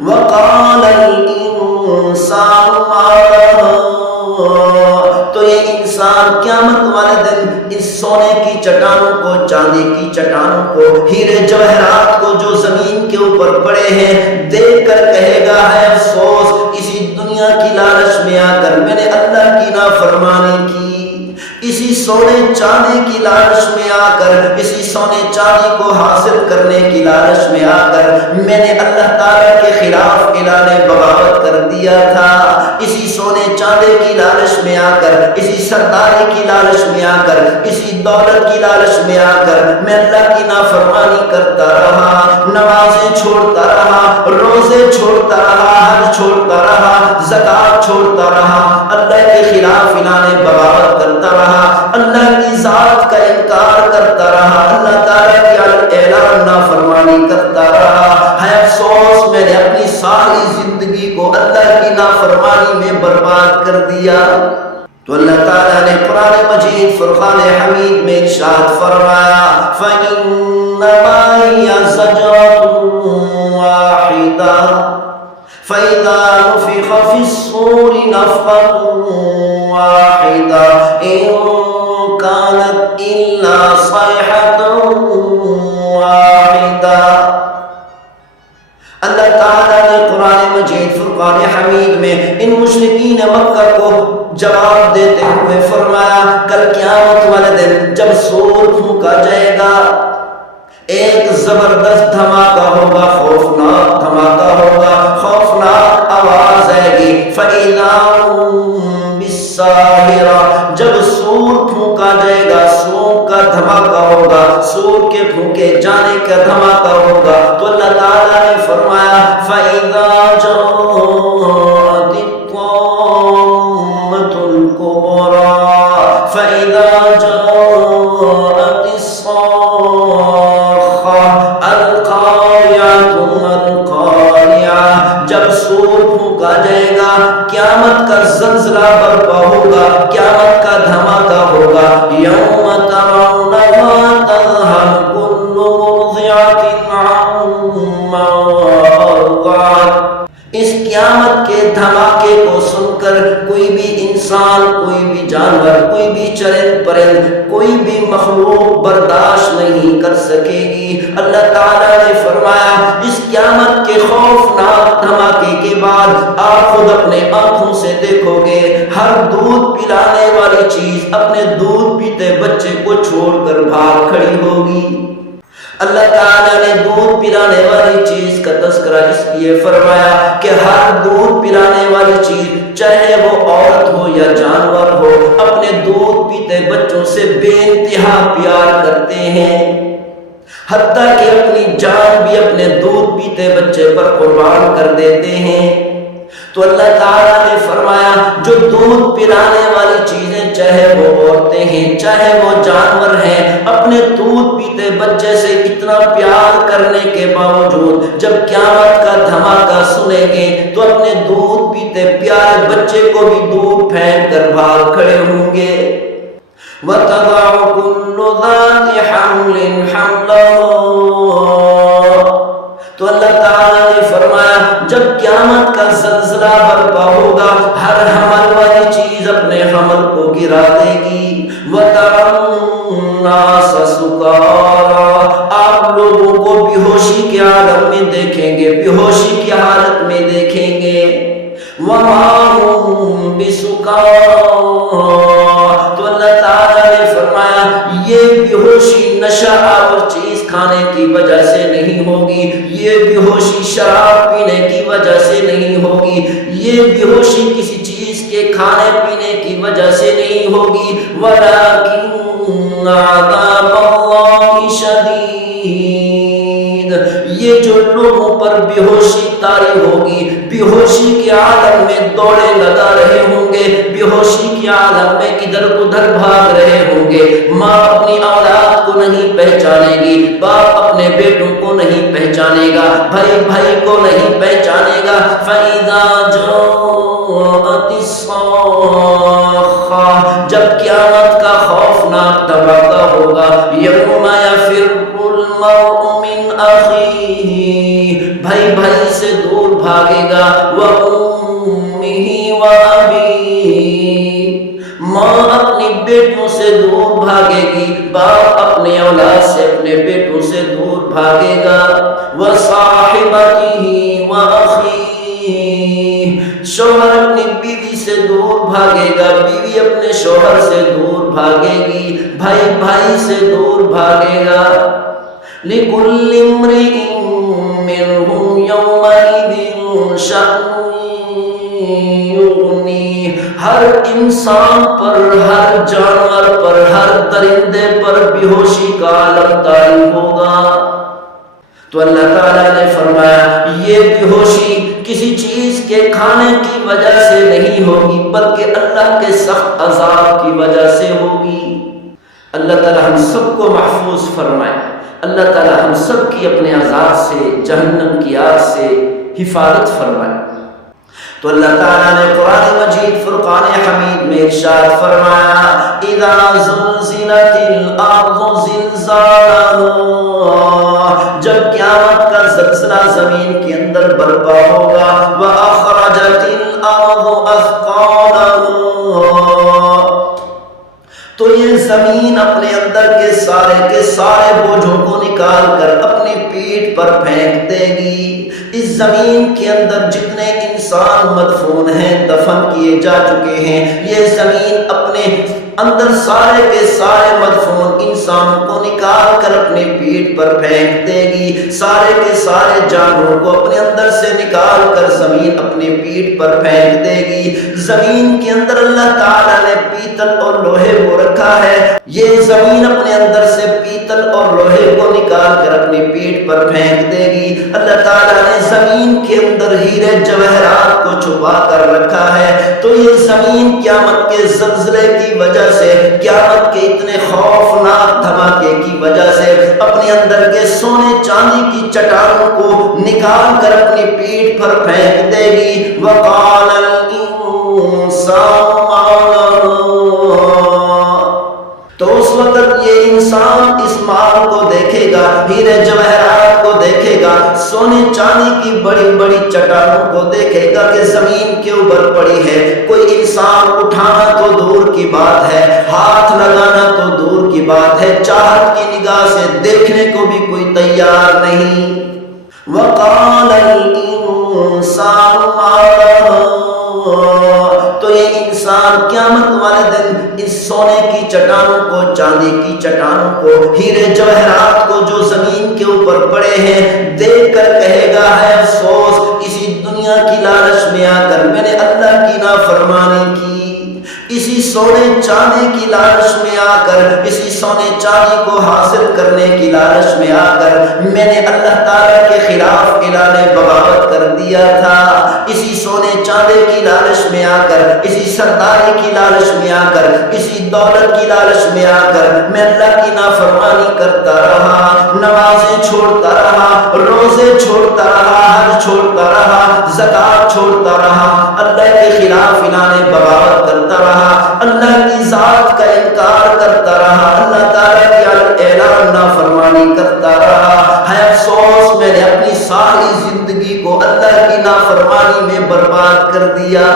وقال الانسان ما لها، تو یہ انسان قیامت والے دن اس سونے کی چٹانوں کو، چاندی کی چٹانوں کو، ہیرے جواہرات کو جو زمین کے اوپر پڑے ہیں دیکھ کر کہے گا ہے افسوس، اسی دنیا کی لالچ میں آ کر میں نے اللہ کی نافرمانی کی، اسی سونے چاندی کی لالچ میں آ کر، اسی سونے چاندی کو حاصل کرنے کی لالچ میں آ کر میں نے اللہ تعالیٰ کے خلاف اعلان بغاوت کر دیا تھا، اسی سونے چاندی کی لالچ میں آ کر، اسی سرداری کی لالچ میں آ کر، اسی دولت کی لالچ میں آ کر میں اللہ کی نافرمانی کرتا رہا، نمازیں چھوڑتا رہا، روزے چھوڑتا رہا، حج چھوڑتا رہا، زکات چھوڑتا رہا، اللہ کے خلاف اعلان بغاوت کرتا رہا، اللہ کی ذات کا انکار کرتا رہا، اللہ تعالیٰ کی اعلان نافرمانی کرتا رہا، ہے افسوس میں نے اپنی ساری زندگی کو اللہ کی نافرمانی میں برباد کر دیا۔ تو اللہ تعالیٰ نے قرآن مجید فرقان حمید میں ارشاد فرمایا فَإِنَّمَا هِيَ زَجْرَةٌ وَاحِدَةٌ فَإِذَا نُفِخَ فِي الصُّورِ نَفْخَةٌ وَاحِدَةٌ إِن كَانَتْ إِلَّا صَيْحَةٌ واحدہ۔ اللہ تعالیٰ نے قرآن مجید فرقان حمید میں ان مشرکین مکہ کو جواب دیتے ہوئے فرمایا کل قیامت والے دن جب سور پھونکا جائے گا، ایک زبردست دھماکہ ہوگا، خوفناک دھماکہ ہوگا، خوفناک آواز آئے گی فَإِذَا هُم بِالسَّاهِرَةِ، جب سور پھونکا جائے گا، سور کا دھماکہ ہوگا، سور کے پھونکے جانے کا دھماکہ ہوگا، تو اللہ تعالیٰ نے فرمایا فَإِذَا جَاءَتِ الطَّامَّةُ الْكُبْرَى فَإِذَا جَاءَتِ الصَّاخَّةُ الْقَارِعَةُ الْقَارِعَةُ، جب سور پھونکا جائے گا، قیامت کا زلزلہ برپا ہوگا، قیامت کا دھماکہ ہوگا، یوم ترونہا تذہل کل مرضعۃ عما ارضعت، اس قیامت کے دھماکے کو سن کر کوئی بھی انسان، کوئی بھی جانور، کوئی بھی چرند پرند، کوئی بھی مخلوق برداشت نہیں کر سکے گی۔ اللہ تعالیٰ نے فرمایا اس قیامت کے خوفناک دھماکے کے بعد آپ خود اپنے آنکھوں سے دیکھو گے ہر دودھ پلانے والی چیز اپنے دودھ پیتے بچے کو چھوڑ کر بھاگ کھڑی ہوگی۔ اللہ تعالیٰ نے دودھ پلانے والی چیز کا تذکرہ اس لیے فرمایا کہ ہر دودھ پلانے والی چیز چاہے وہ عورت ہو یا جانور ہو اپنے دودھ پیتے بچوں سے بے انتہا پیار کرتے ہیں، حتیٰ کہ اپنی جان بھی اپنے دودھ پیتے بچے پر قربان کر دیتے ہیں۔ تو اللہ تعالیٰ نے فرمایا جو دودھ پلانے والی چیزیں چاہے وہ عورتیں ہیں چاہے وہ جانور ہیں اپنے دودھ پیتے بچے سے اتنا پیار کرنے کے باوجود جب قیامت کا دھماکہ سنیں گے تو اپنے دودھ پیتے پیارے بچے کو بھی دودھ پھینک کر بھاگ کھڑے ہوں گے۔ وَتَضَعُ كُلُّ ذَاتِ حَمْلٍ حَمْلَهَا، تو اللہ تعالیٰ نے فرمایا جب قیامت کا زلزلہ برپا ہوگا ہر حمل والی چیز اپنے حمل کو گرا دے گی۔ وَتَرَى النَّاسَ سُكَارَى، آپ لوگوں کو بے ہوشی کے عالم میں دیکھیں گے، بے ہوشی کی حالت میں دیکھیں گے۔ وَمَا هُمْ بِسُكَارَى، تو اللہ تعالیٰ نے فرمایا یہ بے ہوشی نشہ آور چیز کھانے کی وجہ سے نہیں ہوگی، یہ بے ہوشی شراب پینے کی وجہ سے نہیں ہوگی، یہ بے ہوشی کسی چیز کے کھانے پینے کی وجہ سے نہیں ہوگی، وَلَكِنَّ عَذَابَ اللَّهِ شَدِيدٌ، یہ جو لوگوں پر بے ہوشی طاری ہوگی، بے ہوشی کے عالم میں دوڑے لگا رہے ہوں گے، بے ہوشی کے عالم میں ادھر ادھر بھاگ رہے ہوں گے، ماں اپنی اولاد کو نہیں پہچانے گی، باپ اپنے بیٹوں کو نہیں پہچانے گا، بھائی بھائی کو نہیں پہچانے گا۔ فَإِذَا جَاءَتِ الصَّاخَّةُ، جب قیامت کا خوفناک دھماکہ ہوگا، یوم یفر المرء من اخیہ، بھائی بھائی سے دور بھاگے گا وَأُمِّهِ وَأَبِيهِ، ماں اپنی بیٹوں سے دور بھاگے گی، باپ اپنے اولاد سے اپنے بیٹوں سے دور بھاگے گا، وَصَاحِبَتِهِ وَأَخِيهِ، شوہر اپنی بیوی سے دور بھاگے گا، بیوی اپنے شوہر سے دور بھاگے گی، بھائی بھائی سے دور بھاگے گا۔ لِكُلِّ امْرِئٍ مِّنْهُمْ يَوْمَئِذٍ شَأْنٌ یغنی، ہر انسان پر، ہر جانور پر، ہر درندے پر بے ہوشی کا عالم طاری ہوگا۔ تو اللہ تعالیٰ نے فرمایا یہ بے ہوشی کسی چیز کے کھانے کی وجہ سے نہیں ہوگی بلکہ اللہ کے سخت عذاب کی وجہ سے ہوگی۔ اللہ تعالیٰ ہم سب کو محفوظ فرمائے، اللہ تعالیٰ ہم سب کی اپنے عذاب سے، جہنم کی آگ سے حفاظت فرمائے۔ تو اللہ تعالیٰ نے قرآن مجید فرقان حمید میں ارشاد فرمایا اِذَا زُلْزِلَتِ الْأَرْضُ زِلْزَالَهَا، جب قیامت کا زلزلہ زمین کے اندر برپا ہوگا، وَأَخْرَجَتِ الْأَرْضُ أَثْقَالَهَا، تو یہ زمین اپنے اندر کے سارے بوجھوں کو نکال کر اپنی پیٹھ پر پھینک دے گی۔ اس زمین کے اندر جتنے انسان مدفون ہیں، دفن کیے جا چکے ہیں، یہ زمین اپنے اندر سارے کے سارے مدفون انسانوں کو نکال کر اپنی پیٹھ پر پھینک دے گی، سارے کے سارے جانوروں کو اپنے اندر سے نکال کر زمین اپنی پیٹھ پر پھینک دے گی۔ زمین کے اندر اللہ تعالیٰ نے پیتل اور لوہے کو رکھا ہے، یہ زمین اپنے اندر سے پیتل اور لوہے کو نکال کر اپنی پیٹھ پر پھینک دے گی۔ اللہ تعالیٰ نے زمین کے اندر ہیرے جواہرات کو چھپا کر رکھا ہے، تو یہ زمین قیامت کے زلزلے کی وجہ سے، قیامت کے اتنے خوفناک دھماکے کی وجہ سے اپنے اندر کے سونے چاندی کی چٹانوں کو نکال کر اپنی پیٹھ پر پھینک دے گی۔ وَقَالَ الْإِنسَانُ مَا لَهَا، تو اس وقت یہ انسان اس مال کو دیکھے گا، ہیرے جواہرات کو دیکھے گا، سونے چاندی کی بڑی بڑی چٹانوں کو دیکھے گا کہ زمین کے اوپر پڑی ہے، کوئی انسان اٹھانا تو دور کی بات ہے، ہاتھ لگانا تو دور کی بات ہے، چاہت کی نگاہ سے دیکھنے کو بھی کوئی تیار نہیں۔ وَقَالَ الْإِنسَانُ مَا لَهَا، تو یہ انسان قیامت والے دن اس سونے کی چٹانوں کو، چاندی کی چٹانوں کو، ہیرے جواہرات کو جو زمین کے اوپر پڑے ہیں دیکھ کر کہے گا ہے افسوس، اسی دنیا کی لالچ میں آ کر میں نے اللہ کی نافرمانی کی، اسی سونے چاندی کی لالچ میں آ کر، اسی سونے چاندی کو حاصل کرنے کی لالچ میں آ کر میں نے اللہ تعالیٰ کے خلاف اعلان بغاوت کر دیا تھا، اسی سونے چاندی کی لالچ میں آ کر، اسی سرداری کی لالچ میں آ کر، اسی دولت کی لالچ میں آ کر میں اللہ کی نافرمانی کرتا رہا، نمازیں چھوڑتا رہا، روزے چھوڑتا رہا، حج چھوڑتا رہا، زکات چھوڑتا رہا، اللہ کے خلاف اعلان بغاوت کرتا رہا، اللہ کی ذات کا انکار کرتا رہا، اللہ تعالیٰ کی اعلان نافرمانی کرتا رہا، ہے افسوس میں نے اپنی ساری زندگی کو اللہ کی نافرمانی میں برباد کر دیا۔